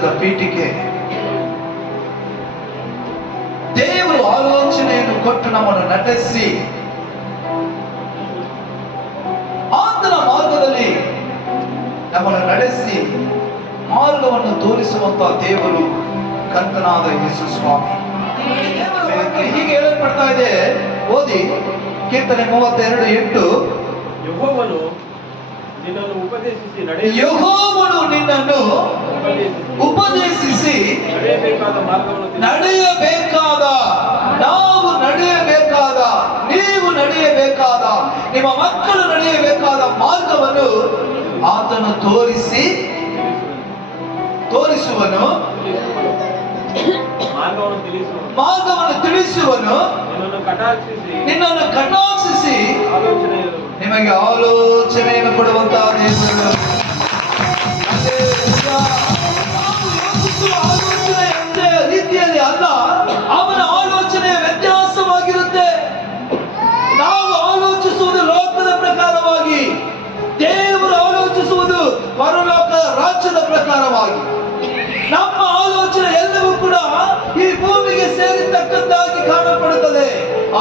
ರಾಜ್ಯದ ಪೀಠಿಕೆ. ದೇವರು ಆಲೋಚನೆಯನ್ನು ಕೊಟ್ಟು ನಮ್ಮನ್ನು ನಡೆಸಿ ಆತನ ಮಾರ್ಗದಲ್ಲಿ ನಮ್ಮನ್ನು ನಡೆಸಿ ಮಾರ್ಗವನ್ನು ತೋರಿಸುವಂತಹ ದೇವರು ಕರ್ತನಾದ ಯೇಸು ಸ್ವಾಮಿ. ಹೀಗೆ ಹೇಳಲ್ಪಡ್ತಾ ಇದೆ, ಓದಿ ಕೀರ್ತನೆ 32:8. ಯೆಹೋವನು ನಿನ್ನನ್ನು ಉಪದೇಶಿಸಿ ನಡೆಯಬೇಕಾದ ನಾವು ನಡೆಯಬೇಕಾದ, ನೀವು ನಡೆಯಬೇಕಾದ, ನಿಮ್ಮ ಮಕ್ಕಳು ನಡೆಯಬೇಕಾದ ಮಾರ್ಗವನ್ನು ಆತನು ತೋರಿಸುವನು, ಮಾರ್ಗವನ್ನು ತಿಳಿಸುವನು, ನಿನ್ನನ್ನು ಕಟಾಕ್ಷಿಸಿ ನಿಮಗೆ ಆಲೋಚನೆಯನ್ನು ಕೊಡುವಂತಹ ದೇವರು. ಆಲೋಚನೆ ರೀತಿಯಲ್ಲಿ ಅಲ್ಲ, ಅವನ ಆಲೋಚನೆ ವ್ಯತ್ಯಾಸವಾಗಿರುತ್ತೆ. ನಾವು ಆಲೋಚಿಸುವುದು ಲೋಕದ ಪ್ರಕಾರವಾಗಿ, ದೇವರು ಆಲೋಚಿಸುವುದು ಪರಲೋಕ ರಾಜ್ಯದ ಪ್ರಕಾರವಾಗಿ. ನಮ್ಮ ಆಲೋಚನೆ ಎಲ್ಲವೂ ಕೂಡ ಈ ಭೂಮಿಗೆ ಸೇರಿರ್ತಕ್ಕಂತಾಗಿ ಕಾಣಪಡುತ್ತದೆ.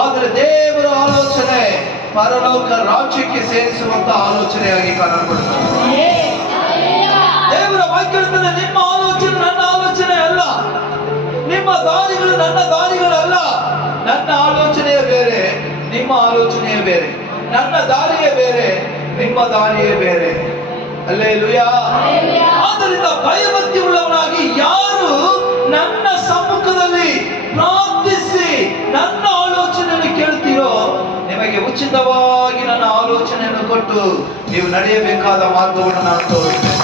ಆದರೆ ದೇವರ ಆಲೋಚನೆ ಪರಲೋಕ ರಾಜ್ಯಕ್ಕೆ ಸೇರಿಸುವಂತ ಆಲೋಚನೆಯಾಗಿ ಕಾಣಪಡುತ್ತದೆ. ದೇವರ ವಾಕ್ಯದಲ್ಲಿ ನಿಮ್ಮ ಆಲೋಚನೆ ನನ್ನ ಆಲೋಚನೆ ಅಲ್ಲ, ನಿಮ್ಮ ದಾರಿಗಳು ನನ್ನ ದಾರಿಗಳಲ್ಲ. ನನ್ನ ಆಲೋಚನೆಯೇ ಬೇರೆ, ನಿಮ್ಮ ಆಲೋಚನೆಯೇ ಬೇರೆ. ನನ್ನ ದಾರಿಯೇ ಬೇರೆ, ನಿಮ್ಮ ದಾರಿಯೇ ಬೇರೆ. ಹಲ್ಲೆಲೂಯಾ. ಆದ್ದರಿಂದ ಭಯಭಕ್ತಿ ಉಳ್ಳವನಾಗಿ ಯಾರು ನನ್ನ ಸಮ್ಮುಖದಲ್ಲಿ ಪ್ರಾರ್ಥಿಸಿ ನನ್ನ ಆಲೋಚನೆಯನ್ನು ಕೇಳ್ತೀರೋ, ನಿಮಗೆ ಉಚಿತವಾಗಿ ನನ್ನ ಆಲೋಚನೆಯನ್ನು ಕೊಟ್ಟು ನೀವು ನಡೆಯಬೇಕಾದ ಮಾರ್ಗವನ್ನು ನಾನು ತೋರಿಸ್ತೇನೆ.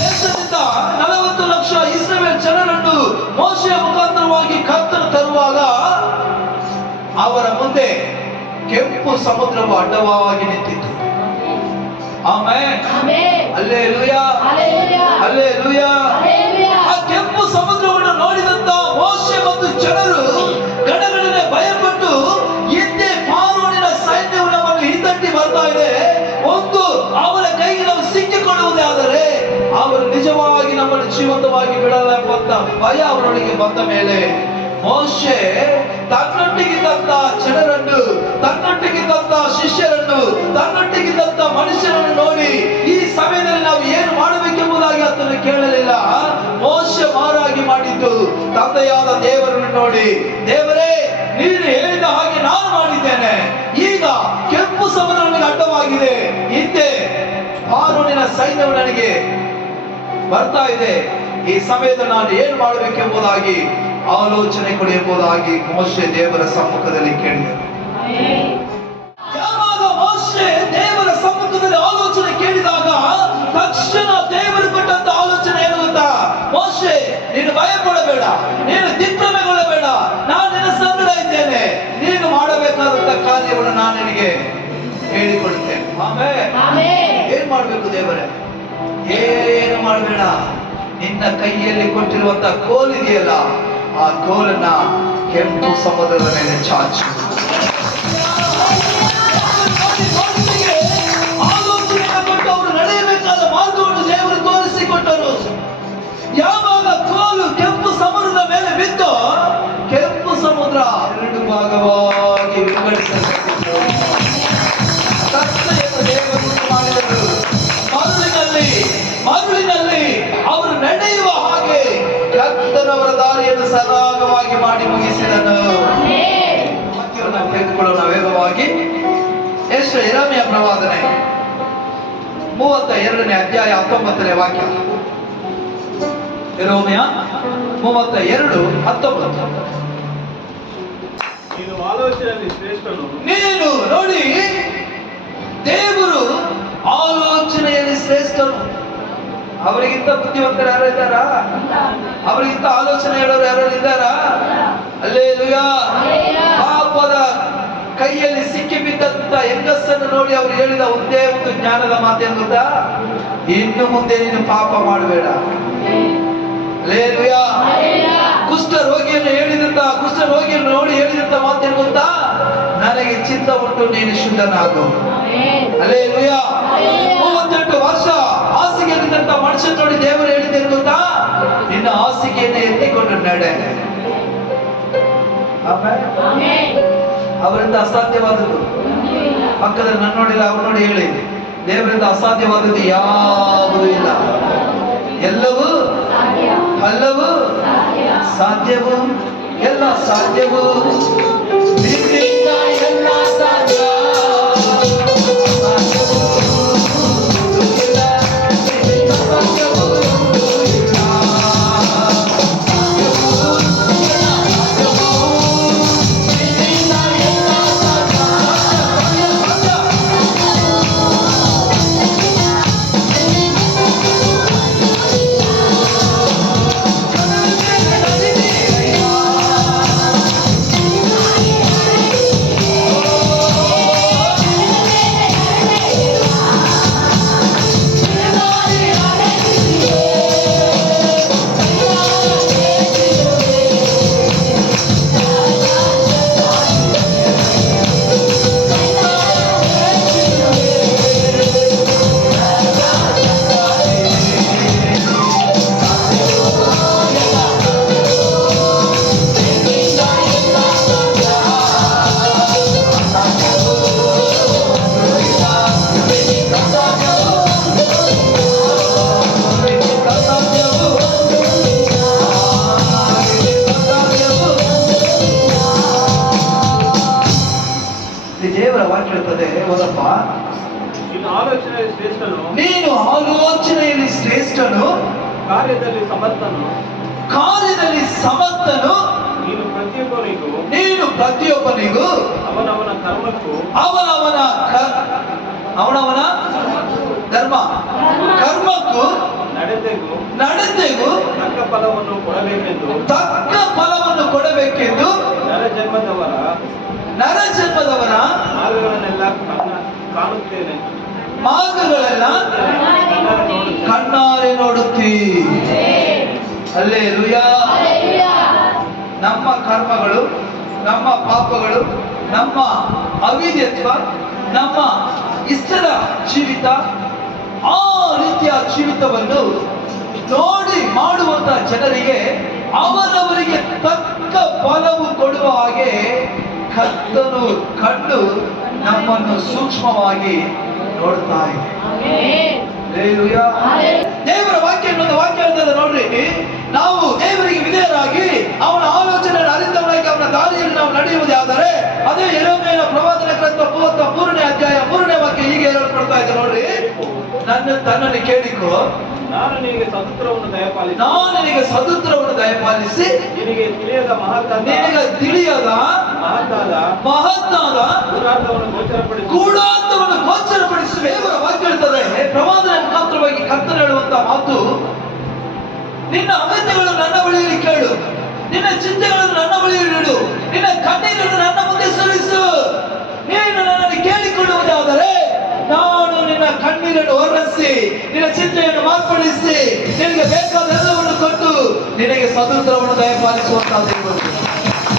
ದೇಶದಿಂದ 40 ಲಕ್ಷ ಇಸ್ರಾಯೇಲ್ ಜನರನ್ನು ಮೋಶೆಯ ಮುಖಾಂತರವಾಗಿ ಕರ್ತನು ತರುವಾಗ ಅವರ ಮುಂದೆ ಕೆಂಪು ಸಮುದ್ರವು ಅಡ್ಡವಾಗಿ ನಿಂತಿತ್ತು. ಆಮೆನ್. ಹಲ್ಲೆಲೂಯಾ. ಹಲ್ಲೆಲೂಯಾ. ಆ ಕೆಂಪು ಸಮುದ್ರವನ್ನು ನೋಡಿದಂತ ಮೋಶೆ ಮತ್ತು ಜನರು ಗಡಗಡನೆ ಭಯಪಟ್ಟು, ಹಿಂದೆ ಫಾರೋನಿನ ಸೈನ್ಯವು ನಮ್ಮನ್ನು ಹಿಂದಟ್ಟಿ ಬರ್ತಾ ಇದೆ, ಒಂದು ಅವರ ಕೈಗೆ ನಾವು ಸಿಕ್ಕಿಕೊಳ್ಳುವುದೇ ಆದರೆ ಅವರು ನಿಜವಾಗಿ ನಮ್ಮನ್ನು ಜೀವಂತವಾಗಿ ಬಿಡಲ್ಲ ಎಂಬಂತ ಭಯ ಅವರೊಳಗೆ ಬಂದ ಮೇಲೆ ಮೋಶೆ ತನ್ನೊಟ್ಟಿಗಿದ್ದಂತ ಜನರನ್ನು, ತನ್ನೊಟ್ಟಿಗಿದ್ದಂತ ಶಿಷ್ಯರನ್ನು, ತನ್ನೊಟ್ಟಿಗಿದ್ದಂತ ಮನುಷ್ಯರನ್ನು ನೋಡಿ ಈ ಸಮಯದಲ್ಲಿ ನಾವು ಏನು ಮಾಡಬೇಕೆಂಬುದಾಗಿ ಆತನು ಕೇಳಲಿಲ್ಲ. ಮೋಶೆ ಮಾರಾಗಿ ಮಾಡಿದ್ದು ತಂದೆಯಾದ ದೇವರನ್ನು ನೋಡಿ, ದೇವರೇ ನೀನು ಹೇಳಿದ ಹಾಗೆ ನಾನು ಮಾಡಿದ್ದೇನೆ, ಈಗ ಕೆಂಪು ಸಮುದ್ರ ನನಗೆ ಅಡ್ಡವಾಗಿದೆ, ಹಿಂದೆ ಫಾರೋನಿನ ಸೈನ್ಯವು ನನಗೆ ಬರ್ತಾ ಇದೆ, ಈ ಸಮಯದಲ್ಲಿ ನಾನು ಏನು ಮಾಡಬೇಕೆಂಬುದಾಗಿ ಆಲೋಚನೆ ಕೊಡಿ ಎಂಬುದಾಗಿ ಮೋಶೆ ದೇವರ ಸಮ್ಮುಖದಲ್ಲಿ ಕೇಳಿದರು. ಯಾವಾಗ ಮೋಶೆ ದೇವರ ಸಮ್ಮುಖದಲ್ಲಿ ಆಲೋಚನೆ ಕೇಳಿದಾಗ ತಕ್ಷಣ ದೇವರು ಕೊಟ್ಟಂತ ಆಲೋಚನೆ ಏನು ಗೊತ್ತಾ? ಮೋಶೆ, ನೀನು ಭಯಪಡಬೇಡ, ನೀನು ದಿಗ್ಭ್ರಮೆಗೊಳ್ಳಬೇಡ, ನಾನು ನಿನ್ನ ಸಂಗಡ ಇದ್ದೇನೆ, ನೀನು ಮಾಡಬೇಕಾದಂತ ಕಾರ್ಯವನ್ನು ನಾನು ನಿನಗೆ ಹೇಳಿಕೊಡುತ್ತೇನೆ. ಆಮೆನ್. ಏನ್ ಮಾಡ್ಬೇಕು ದೇವರೇ? ಏನು ಮಾಡಬೇಡ, ನಿನ್ನ ಕೈಯಲ್ಲಿ ಕೊಟ್ಟಿರುವಂತ ಕೋಲ್ ಇದೆಯಲ್ಲ, ಆ ಕೋಲನ್ನ ಕೆಂಪು ಸಮುದ್ರದ ಮೇಲೆ ಚಾಚು. ಆಲೋಚನೆಯನ್ನು ಕೊಟ್ಟು ಅವರು ನಡೆಯಬೇಕಾದ ಮಾರ್ಗವನ್ನು ದೇವರು ತೋರಿಸಿಕೊಟ್ಟರು. ಯಾವಾಗ ಕೋಲು ಕೆಂಪು ಸಮುದ್ರದ ಮೇಲೆ ಬಿದ್ದು ಕೆಂಪು ಸಮುದ್ರ 2 ಭಾಗವಾಗಿ ವಿಂಗಡಿಸಲ್ಪಟ್ಟಿತು. ದೇವರು ಮಾಡಿದರು. ಮರುಳಿನಲ್ಲಿ ಅವರು ನಡೆಯುವ ಹಾಗೆ ಕರ್ತನವರ ದಾರಿಯನ್ನು ಸರಾಗವಾಗಿ ಮಾಡಿ ಮುಗಿಸಿದನು. ವಾಕ್ಯವನ್ನು ತೆಗೆದುಕೊಳ್ಳೋಣ ವೇಗವಾಗಿ. ಯೆರೆಮೀಯ ಪ್ರವಾದನೆ 32ನೇ ಅಧ್ಯಾಯ 19ನೇ ವಾಕ್ಯ. ಯೆರೆಮೀಯ 32:19. ನೀನು ನೋಡಿ, ದೇವರು ಆಲೋಚನೆಯಲ್ಲಿ ಶ್ರೇಷ್ಠನು. ಅವರಿಗಿಂತ ಬುದ್ಧಿವಂತರು ಯಾರು ಇದ್ದಾರಾ? ಅವರಿಗಿಂತ ಆಲೋಚನೆ ಹೇಳೋರು ಯಾರು ಇದ್ದಾರಾ? ಹಲ್ಲೆಲೂಯಾ. ಪಾಪದ ಕೈಯಲ್ಲಿ ಸಿಕ್ಕಿ ಬಿದ್ದಂತ ಹೆಂಗಸನ್ನು ನೋಡಿ ಅವರು ಹೇಳಿದ ಒಂದೇ ಒಂದು ಜ್ಞಾನದ ಮಾತೇನು ಗೊತ್ತಾ? ಇನ್ನು ಮುಂದೆ ನೀನು ಪಾಪ ಮಾಡಬೇಡ. ಹಲ್ಲೆಲೂಯಾ. ಕುಷ್ಠ ರೋಗಿಯನ್ನು ನೋಡಿ ಹೇಳಿದಂತ ಮಾತೇನು ಗೊತ್ತಾ? ನನಗೆ ಚಿತ್ತ ಉಂಟು, ನೀನು ಶುದ್ಧನಾಗು. ಹಲ್ಲೆಲೂಯಾ. 38 ವರ್ಷ ಹಾಸಿಗೆ ಹಾಸ್ಯದಲ್ಲಿದ್ದಂತ ಮನುಷ್ಯ ನೋಡಿ ದೇವರು ಹೇಳಿದ್ದೇನು ಗೊತ್ತಾ? ನಿನ್ನ ಹಾಸಿಗೆಯನ್ನು ಎತ್ತಿಕೊಂಡು ನಡೆ. ಅವರಿಂದ ಅಸಾಧ್ಯವಾದದ್ದು ಪಕ್ಕದಲ್ಲಿ ನನ್ನ ನೋಡಿಲ್ಲ ಅವ್ರು ನೋಡಿ ಹೇಳಿ, ದೇವರಿಂದ ಅಸಾಧ್ಯವಾದದ್ದು ಯಾವುದೂ ಇಲ್ಲ. ಎಲ್ಲವೂ ಹಲ್ಲವು ಸಾಧ್ಯವು, ಎಲ್ಲ ಸಾಧ್ಯವು, ನಿನ್ನಿಂದ ಎಲ್ಲ ಸಾಧ್ಯ. ಸಾಧ್ಯವು ಇಲ್ಲ, ನಿನ್ನಿಂದ ಸಾಧ್ಯವು ಇಲ್ಲ. ಸಾಧ್ಯವು, ನಿನ್ನಿಂದ ಎಲ್ಲ ಸಾಧ್ಯ. ದೇವರ ವಾಕ್ಯ ಹೇಳ್ತದೆ, ಓದಪ್ಪ. ನಿನ್ನ ಆಲೋಚನೆ ಶ್ರೇಷ್ಠನು, ನೀನು ಆಲೋಚನೆಯಲ್ಲಿ ಶ್ರೇಷ್ಠನು, ಕಾರ್ಯದಲ್ಲಿ ಸಮರ್ಥನು, ಕಾರ್ಯದಲ್ಲಿ ಸಮರ್ಥನು. ನೀನು ಪ್ರತಿಯೊಬ್ಬನಿಗೂ ಅವನವನ ಕರ್ಮಕ್ಕೂ ಅವನವನ ಕರ್ಮಕ್ಕೂ ನಡತೆಗೂ ತಕ್ಕ ಫಲವನ್ನು ಕೊಡಬೇಕೆಂದು ನರಜನ್ಮದವರ ಮಾರ್ಗಗಳೆಲ್ಲ ಕಣ್ಣಾರೆ ನೋಡುತ್ತೀ. ಹಲ್ಲೆಲೂಯಾ. ನಮ್ಮ ಕರ್ಮಗಳು, ನಮ್ಮ ಪಾಪಗಳು, ನಮ್ಮ ಅವಿಧೇಯತ್ವ, ನಮ್ಮ ಇಷ್ಟದ ಜೀವಿತ, ಆ ರೀತಿಯ ಜೀವಿತವನ್ನು ನೋಡಿ ಮಾಡುವಂತ ಜನರಿಗೆ ಅವರವರಿಗೆ ತಕ್ಕ ಫಲವು ಕೊಡುವ ಹಾಗೆ ಕರ್ತನು ಕಂಡು ನಮ್ಮನ್ನು ಸೂಕ್ಷ್ಮವಾಗಿ ನೋಡ್ತಾ ಇದೆ. ಹಲ್ಲೆಲೂಯಾ. ದೇವರ ವಾಕ್ಯ ಇನ್ನೊಂದು ವಾಕ್ಯ ಹೇಳ್ತದೆ ನೋಡ್ರಿ, ನಾವು ದೇವರಿಗೆ ವಿಧೇಯರಾಗಿ ಅವನ ಆಲೋಚನೆ ಅರಿತವನಾಗಿ ಅವನ ದಾರಿಯಲ್ಲಿ ನಾವು ನಡೆಯುವುದಾದರೆ ಅದೇ ಯೆರೆಮೀಯನ ಪ್ರವಾದನ ಗ್ರಂಥ 33ನೇ ಅಧ್ಯಾಯ 3ನೇ ವಾಕ್ಯ ಹೀಗೆ ಹೇಳಲ್ಪಡ್ತಾ ಇದೆ ನೋಡ್ರಿ, ತನ್ನನ್ನು ಕೇಳಿಕೋ, ನಾನು ನಿನಗೆ ಸದುತ್ರವನ್ನು ದಯಪಾಲಿಸಿ ನಿನಗೆ ತಿಳಿಯದ ಮಹತ್ತಾದ ಗೂಢಾರ್ಥವನ್ನು ಗೋಚರಪಡಿಸುವ. ದೇವರ ವಾಕ್ಯ ಹೇಳ್ತದೆ, ಪ್ರವಾದನ ಮುಖಾಂತರವಾಗಿ ಕರ್ತನು ಹೇಳುವಂತ ಮಾತು, ನಿನ್ನ ಅಗತ್ಯಗಳನ್ನು ನನ್ನ ಬಳಿಯಲ್ಲಿ ಕೇಳು, ನಿನ್ನ ಚಿಂತೆಗಳನ್ನು ನನ್ನ ಬಳಿಯಲ್ಲಿ ಇಡು, ನಿನ್ನ ಕಣ್ಣೀರನ್ನು ನನ್ನ ಮುಂದೆ ಸುರಿಸು. ನೀನು ನನ್ನನ್ನು ಕೇಳಿಕೊಳ್ಳುವುದಾದರೆ ನಾನು ನಿನ್ನ ಕಣ್ಣೀರನ್ನು ಒರೆಸಿ, ನಿನ್ನ ಚಿಂತೆಯನ್ನು ಮಾರ್ಪಡಿಸಿ, ನಿನಗೆ ಬೇಕಾದ ಎಲ್ಲವನ್ನು ಕೊಟ್ಟು ನಿನಗೆ ಸದುತ್ರವನ್ನು ದಯಪಾಲಿಸುವಂತಹ ದೇವರು.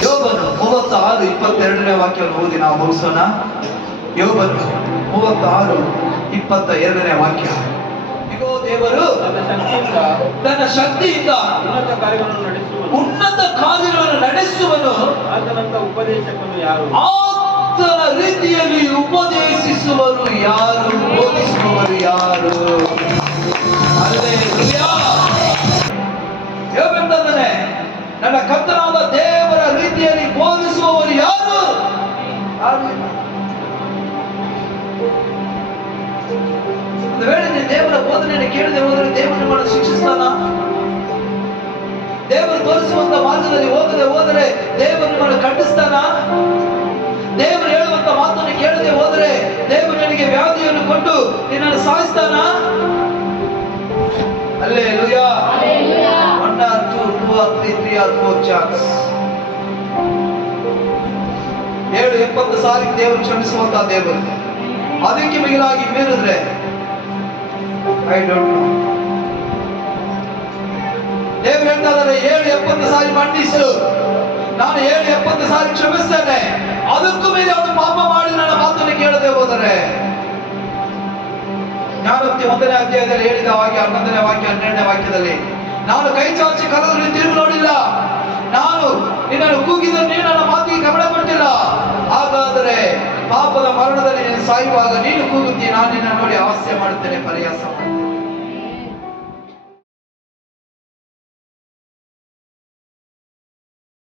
ಯೋಬನು 36:22ನೇ ವಾಕ್ಯವನ್ನು ಓದಿ ನಾವು ಮುಗಿಸೋಣ. ಯೋಬನು 36:22ನೇ ವಾಕ್ಯ. ಇಗೋ, ದೇವರು ತನ್ನ ಶಕ್ತಿಯಿಂದ ಉನ್ನತ ಕಾರ್ಯಗಳನ್ನು ನಡೆಸುವನು. ಆತನ ರೀತಿಯಲ್ಲಿ ಉಪದೇಶಿಸುವರು ಯಾರು, ಬೋಧಿಸುವವರು ಯಾರು? ಹಲ್ಲೆಲೂಯಾ. ಯೋಬೆಂದರೆ ನನ್ನ ಕರ್ತನಾದ ದೇವರ ರೀತಿಯಲ್ಲಿ ಬೋಧಿಸುವವರು ಯಾರು? ಒಂದು ವೇಳೆ ನೀನು ದೇವರ ಬೋಧನೆಯನ್ನು ಕೇಳದೆ ಹೋದರೆ ದೇವರು ನಿಮ್ಮನ್ನು ಶಿಕ್ಷಿಸ್ತಾನ? ದೇವರು ತೋರಿಸುವಂತ ಮಾರ್ಗದಲ್ಲಿ ಹೋದರೆ ದೇವರು ನಿಮ್ಮನ್ನು ಖಂಡಿಸ್ತಾನ? ದೇವರು ಹೇಳುವಂತ ಮಾತನ್ನು ಕೇಳದೆ ಹೋದರೆ ದೇವರು ನಿನಗೆ ವ್ಯಾಧಿಯನ್ನು ಕೊಟ್ಟು ನಿನ್ನನ್ನು ಸಾಯಿಸ್ತಾನ? Hallelujah. 1 or 2, 2 or 3, 3 or 4 chances. 70 ಸಾರಿ ದೇವರು ಕ್ಷಮಿಸುವಂತ ದೇವರು. ಅದಕ್ಕೆ ಮಿಗಿಲಾಗಿ ಮೀರಿದ್ರೆ ಐ ಡೋಂಟ್ ನೋ. ದೇವರು ಹೇಳ್ತಾ ಇದ್ದಾರೆ, 70 ಸಾರಿ ಮಂಡಿಸು, ನಾನು 70 ಸಾರಿ ಕ್ಷಮಿಸ್ತೇನೆ. ಅದಕ್ಕೂ ಮೇಲೆ ಅವನು ಪಾಪ ಮಾಡಿ ನನ್ನ ಮಾತನ್ನು ಕೇಳದೆ ಹೋದರೆ ಜ್ಞಾನೋಕ್ತಿ 1ನೇ ಅಧ್ಯಾಯದಲ್ಲಿ ಹೇಳಿದ ಹಾಗೆ 11ನೇ ವಾಕ್ಯ 12ನೇ ವಾಕ್ಯದಲ್ಲಿ, ನಾನು ಕೈ ಚಾಚಿ ಕರೆದರೂ ತಿರುಗಿ ನೋಡಿಲ್ಲ, ನಾನು ನಿನ್ನನ್ನು ಕೂಗಿದರೂ ನೀನು ನನ್ನ ಮಾತಿಗೆ ಗಮನ ಕೊಟ್ಟಿಲ್ಲ. ಹಾಗಾದರೆ ಪಾಪದ ಮರಣದಲ್ಲಿ ನೀನು ಸಾಯುವಾಗ ನೀನು ಕೂಗುತ್ತಿ, ನಾನು ನಿನ್ನನ್ನು ನೋಡಿ ಹಾಸ್ಯ ಮಾಡುತ್ತೇನೆ, ಪರಿಹಾಸ